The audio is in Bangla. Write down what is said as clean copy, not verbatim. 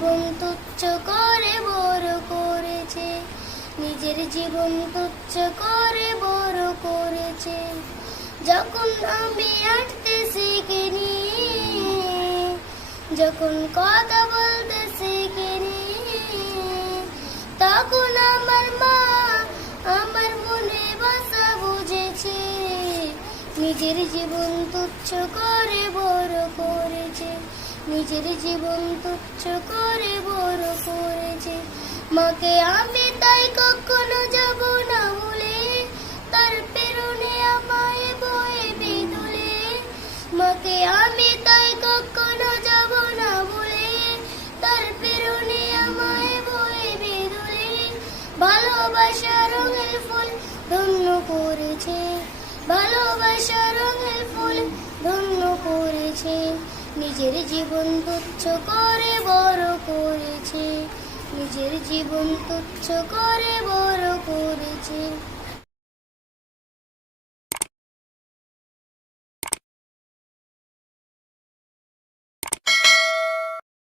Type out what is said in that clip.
জীবন তুচ্ছ করে বড় করেছে, নিজের জীবন তুচ্ছ করে বড় করেছে। যখন আমি হাঁটতে শিখিনি, যখন কথা বলতে শিখিনি, তখন আমার মা আমার মনে ভাষা বুঝেছে, নিজের জীবন তুচ্ছ করে বড় করেছে, নিজের জীবন তুচ্ছ করে বড় করেছে। মাকে আমি তাই কখনো যাব না ভুলে, তার প্রেরণে আমায় বয়ে বিদুলে। মাকে আমি তাই কখনো যাব না ভুলে, তার প্রেরণে আমায় বয়ে বিদুলে। ভালোবাসা রঙের ফুল ধন্য করেছে, ভালোবাসা রঙের ফুল ধন্য করেছে, নিজের জীবন তুচ্ছ করে বড় করেছে, নিজের জীবন তুচ্ছ করে বড় করেছে।